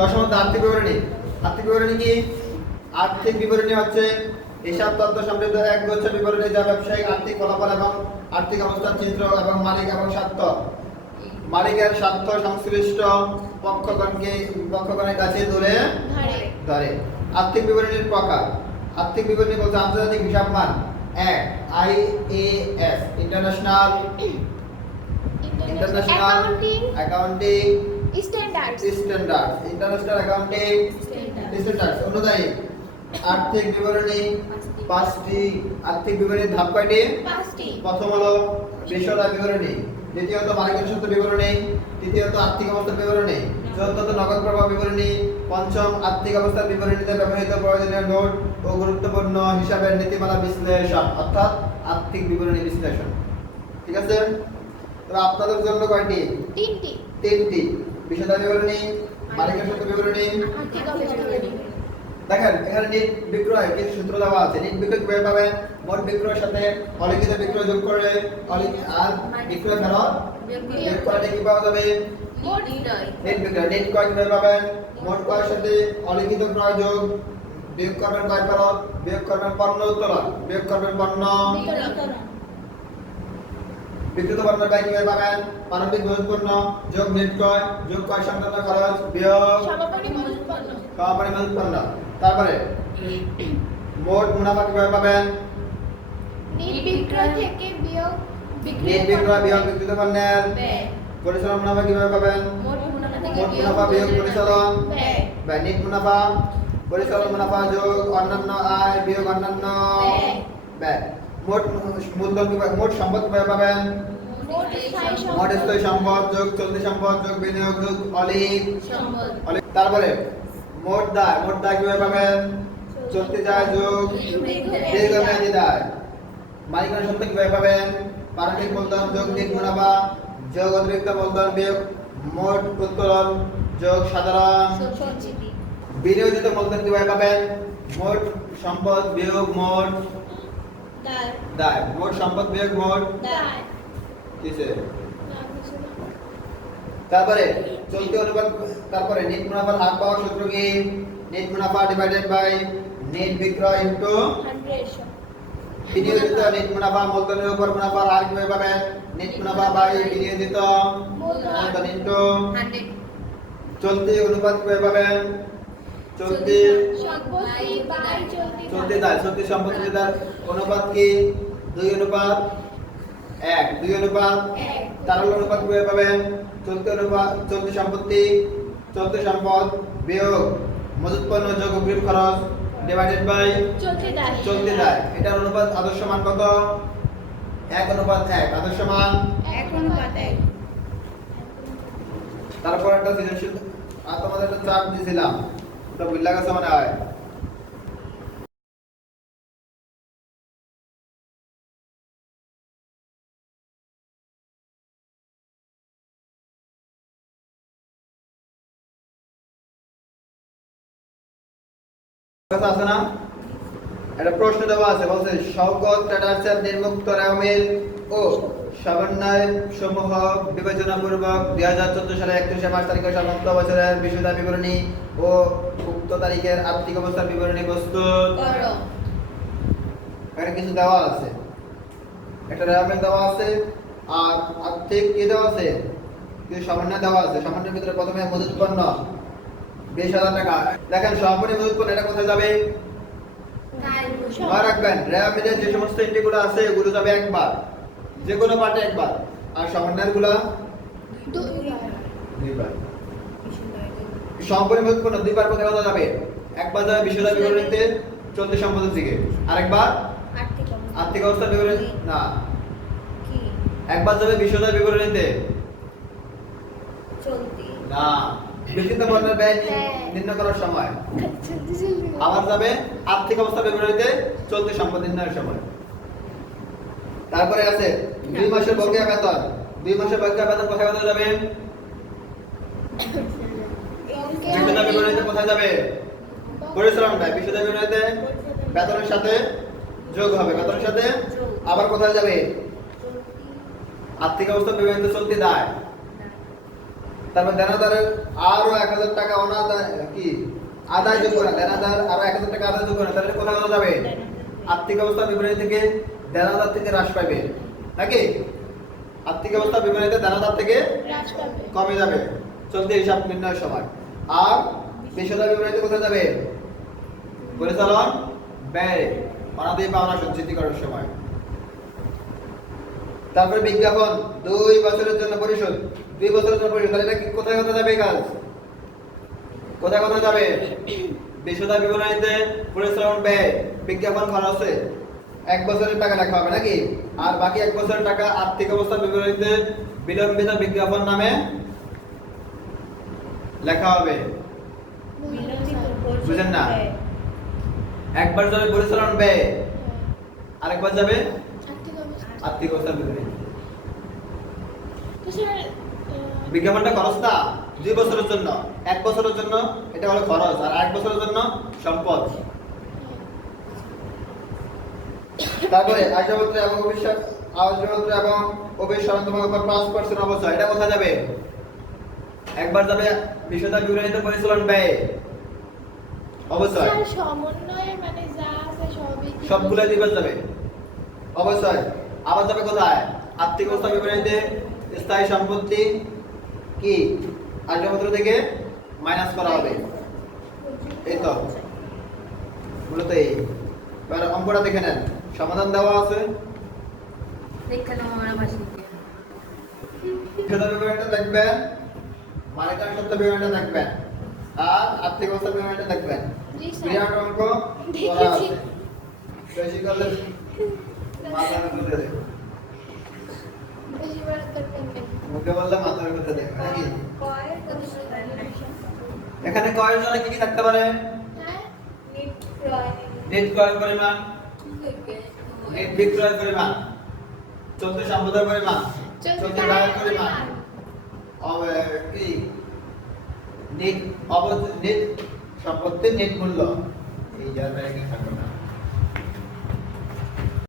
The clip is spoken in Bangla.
দশমত আর্থিক বিবরণী। আর্থিক বিবরণী কি? আর্থিক বিবরণী হচ্ছে হিসাব তথ্য সমৃদ্ধ এক গুচ্ছ বিবরণী যা ব্যবসায়িক আর্থিক ফলাফল এবং আর্থিক অবস্থার চিত্র এবং মালিক এবং স্বার্থ মালিকের স্বার্থ সংশ্লিষ্ট পক্ষগণের কাছে তুলে ধরে। আর্থিক বিবরণীর প্রকার। আর্থিক বিবরণী বলতে আন্তর্জাতিক হিসাবমান এক IAS international accounting standards international accounting standards অনুযায়ী আর্থিক বিবরণী পাঁচটি। আর্থিক বিবরণীর ধাপ কয়টি? পাঁচটি। প্রথম হলো বিশদ বিবরণী, দ্বিতীয়ত মালিকের স্বার্থ বিবরণী, তৃতীয়ত আর্থিক অবস্থার বিবরণী, চতুর্থত নগদ প্রবাহ বিবরণী, পঞ্চম আর্থিক অবস্থার বিবরণীতে ব্যবহৃত প্রয়োজনীয় নোট ও গুরুত্বপূর্ণ হিসাবের নীতিমালা বিশ্লেষণ অর্থাৎ আর্থিক বিবরণী বিশ্লেষণ। ঠিক আছে? তো আপনাদের জন্য কয়টি? তিনটি। বিশদ বিবরণী, মালিকের স্বার্থ বিবরণী, আর্থিক অবস্থার বিবরণী। দেখেন এখানে নিট বিক্রয় কিছু সূত্র দেওয়া আছে। নিট বিক্রয় কিভাবে পাবেন? মোট বিক্রয়ের সাথে অলিখিত বিক্রয় যোগ করে আর বিক্রয় ফেরত বিয়োগ করলে কি পাওয়া যাবে? নিট বিক্রয়। নিট ক্রয় কিভাবে পাবেন? মোট ক্রয়ের সাথে অলিখিত ক্রয় যোগ, বিয়োগ করবেন ক্রয় ফেরত, বিয়োগ করবেন পণ্য উত্তোলন, বিয়োগ করবেন পণ্য বিক্রিত পণ্যের ব্যয় কিভাবে পাবেন? প্রারম্ভিক মজুত পণ্য যোগ নেট ক্রয় যোগ ক্রয় সংক্রান্ত খরচ বিয়োগ সমাপনী মজুত পণ্য। তারপরে মোট মুনাফা কিভাবে পাবেন? নিট বিক্রয় থেকে বিয়োগ বিক্রিত পণ্যের পরিচালন মুনাফা কিভাবে পাবেন? মোট মুনাফা বিয়োগ পরিচালন ব্যয়। নিট মুনাফা পরিচালন মুনাফা যোগ অন্যান্য আয় বিয়োগ অন্যান্য ব্যয়। মোট সম্পদ কিভাবে পাবেন? মোট স্থায়ী সম্পদ যোগ চলতি সম্পদ যোগ বিনিয়োগ যোগ অলিক সম্পদ। তারপরে মোট দায় কিভাবে পাবেন? চলতি দায় যোগ দীর্ঘমেয়াদী দায়। মালিকানা সত্ত্ব কিভাবে পাবেন? প্রারম্ভিক মূলধন যোগ নিট মুনাফা যোগ অতিরিক্ত মূলধন বিয়োগ মোট উত্তোলন যোগ সাধারণ সঞ্চিতি। বিনিয়োজিত মূলধন কিভাবে পাবেন? মোট সম্পদ বিয়োগ মোট দায়। মোট সম্পদ বিয়োগ মোট দায়। কিসে? তারপরে চলতি অনুপাত। তারপরে নিট মুনাফার হার পাওয়ার সূত্র কি? নিট মুনাফা ডিভাইডেড বাই নিট বিক্রয় ইনটু 100। বিনিয়োজিত নিট মুনাফা মূলধনের উপর মুনাফার হার কিভাবে পাবেন? নিট মুনাফা বাই বিনিয়োজিত মূলধন ইনটু 100। চলতি অনুপাত কিভাবে পাবেন? চলতি দায় চলতি সম্পত্তি দায় অনুপাত কি? 2:1 2:1। তারল অনুপাত কিভাবে পাবেন? চলতি সম্পদ বিয়োগ মজুত পণ্য যোগ অগ্রিম খরচ ডিভাইডেড বাই চলতি দায়। এটার অনুপাত আদর্শ মান কত? 1:1। আদর্শ মান 1:1। তারপর একটা সৃজনশীল তোমাদের একটা চার্ট দিয়েছিলাম, ওটা ভুল লাগাছে মনে হয়। আছে না? একটা প্রশ্ন দেওয়া আছে, বলছে শওকত ট্রেডার্সের নির্মুক্ত রেওমিল ও সমন্বয় সমূহ বিবেচনা পূর্বক 2014 সালে 31 মার্চ তারিখে সমস্ত বছরের বিশুদ্ধ বিবরণী ও উক্ত তারিখের আর্থিক অবস্থার বিবরণী প্রস্তুত করো। এখানে কিছু দেওয়া আছে, একটা রেওমিল দেওয়া আছে আর আর্থিক কি দেওয়া আছে? কিছু সমন্বয় দেওয়া আছে। সমন্বয়ের ভিতরে প্রথমে মজুত পণ্য 20,000 টাকা। দেখেন সমাপনী মজুত পণ্য এটা কোথায় যাবে? মনে রাখবেন রেওমিলে যে সমস্ত এন্ট্রিগুলো আছে এগুলো যাবে একবার, যে কোনো পার্টে একবার, আর সমন্বয়গুলো দুইবার। সমাপনী মজুত পণ্য দুইবার কোথায় যাবে? একবার যাবে বিশুদ্ধ বিবরণীতে চলতি সম্পদের দিকে, আরেকবার আর্থিক অবস্থার বিবরণী না, একবার যাবে বিশুদ্ধ বিবরণীতে চলতি না বিক্রিত পণ্যের ব্যয় নির্ণয় করার সময়, আবার যাবে আর্থিক অবস্থা বিবরণীতে চলতি সম্পদ নির্ণয়ের সময়। তারপরে আছে 2 মাসের বকেয়া বেতন। 2 মাসের বকেয়া বেতন কোথায় যাবে? বিশুদ্ধ বিবরণীতে কোথায় যাবে? পরিশ্রম ব্যয় বিশুদ্ধ বিবরণীতে বেতনের সাথে যোগ হবে, বেতনের সাথে আবার কোথায় যাবে? আর্থিক অবস্থা বিবরণীতে চলতি দায়। তারপর দেনাদারের আরো 1000 টাকা অনাদায় কি আদায় যোগ করা, দেনাদার আরো 1000 টাকা আদায় যোগ করা, তাহলে কোথায় কোথায় যাবে? আর্থিক অবস্থা বিবরণী থেকে দেনাদার থেকে হ্রাস পাবে নাকি? আর্থিক অবস্থা বিবরণীতে দেনাদার থেকে হ্রাস পাবে। কমে যাবে চলতি হিসাব নির্ণয়ের সময়। আর বিশদা বিবরণীতে কোথায় যাবে? পরিচালন ব্যয় অনাদায়ী পাওনা সঞ্চিতি করার সময়। তারপরে বিজ্ঞাপন 2 বছরের জন্য পরিশোধ, 2 বছরের জন্য পরিশোধ, তাহলে এটা কি কোথায় কোথায় যাবে কাজ? কোথায় কোথায় যাবে? বিশদা বিবরণীতে পরিচালন ব্যয় বিজ্ঞাপন খরচে 1 বছরের টাকা লেখা হবে নাকি? আর বাকি 1 বছরের টাকা আর্থিক অবস্থা বিবরণীতে বিলম্বিত বিজ্ঞাপন নামে লেখা হবে। বুঝেন না? একবার যাবে পরিচালন ব্যয়, আরেকবার যাবে আর্থিক অবস্থা। আর্থিক অবস্থা বিবরণী। তো স্যার বিজ্ঞাপনটা খরচ না 2 বছরের জন্য, 1 বছরের জন্য এটা হলো খরচ, আর 1 বছরের জন্য সম্পদ। তারপরে আশাপত্র এবং অভিশাপ আশাপত্র এবং অভিসরণের উপর 5% অবচয়, এটা কোথায় যাবে? একবার যাবে বিশদা বিবরণীতে পরিচালন ব্যয় অবচয়, স্যার সমন্বয়ে মানে যা আছে সবই সবগুলো দিবে যাবে অবচয়। আবার যাবে কোথায়? আর্থিক অবস্থা বিবরণীতে স্থায়ী সম্পত্তি কি আশাপত্র থেকে মাইনাস করা হবে। এই তো মূলত এই। এবার অঙ্কটা দেখে নেন, সমাধান দেওয়া আছে। বিশদা বিবরণীটা দেখবেন, মালিকানা সত্ত্ব বিবরণীটা দেখবেন, আর আর্থিক অবস্থা বিবরণীটা দেখবেন। জি স্যার বিরাট অঙ্ক করা দেখেছি। আছে, বেশি করলে মাথার মধ্যে দেবে, বেশি বার করবেন না। মুখে বললে মাথার মধ্যে দেবে নাকি? কয়ের কথা এখানে কয়ের জন্য কি কি থাকতে পারে? হ্যাঁ নিট ক্রয় নেট ক্রয় পরিমাণ, নেট বিক্রয় পরিমাণ, চলতি সম্পদের পরিমাণ, চলতি ব্যয়ের পরিমাণ, কি নেট নেট সম্পত্তির নেট মূল্য, এই যার বাইরে থাকবে না।